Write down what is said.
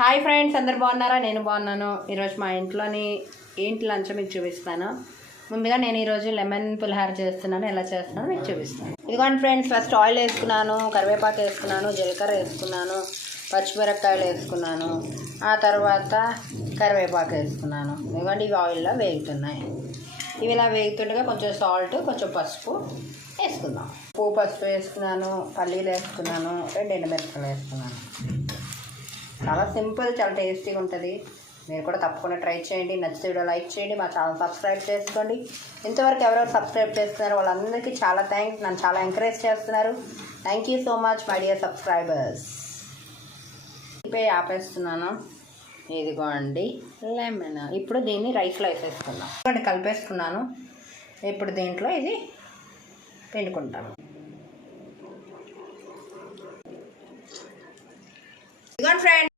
Hi friends, అందరు బాగున్నారా? నేను బాగున్నాను. ఈరోజు మా ఇంట్లోని ఏంటి లంచ్ మీకు చూపిస్తాను. ముందుగా నేను ఈరోజు లెమన్ పులిహార చేస్తున్నాను. ఎలా చేస్తున్నానో మీకు చూపిస్తాను. ఇదిగోండి ఫ్రెండ్స్, ఫస్ట్ ఆయిల్ వేసుకున్నాను, కరివేపాకు వేసుకున్నాను, జీలకర్ర వేసుకున్నాను, పచ్చిమిరపకాయలు వేసుకున్నాను, ఆ తర్వాత కరివేపాకు వేసుకున్నాను. ఇదిగోండి ఇవి ఆయిల్లో వేగుతున్నాయి. ఇవి ఇలా వేగుతుండగా కొంచెం సాల్ట్, కొంచెం పసుపు వేసుకుందాం. పసుపు వేసుకున్నాను, పల్లీలు వేసుకున్నాను, 2 ఎండుమిరపకాయలు వేసుకున్నాను. చాలా సింపుల్, చాలా టేస్టీగా ఉంటుంది. మీరు కూడా తప్పకుండా ట్రై చేయండి. నచ్చితే వీడియో లైక్ చేయండి, మా ఛానల్ సబ్స్క్రైబ్ చేసుకోండి. ఇంతవరకు ఎవరెవరు సబ్స్క్రైబ్ చేస్తున్నారో వాళ్ళందరికీ చాలా థ్యాంక్స్. నన్ను చాలా ఎంకరేజ్ చేస్తున్నారు. Thank you so much my dear subscribers. ఇపై ఆపేస్తున్నాను. ఇదిగోండి లెమన్. ఇప్పుడు దీన్ని రైస్లో వేసేసుకున్నాం. ఇదిగోండి కలిపేసుకున్నాను. ఇప్పుడు దీంట్లో ఇది పిండుకుంటాను. ఇదిగోండి ఫ్రెండ్స్.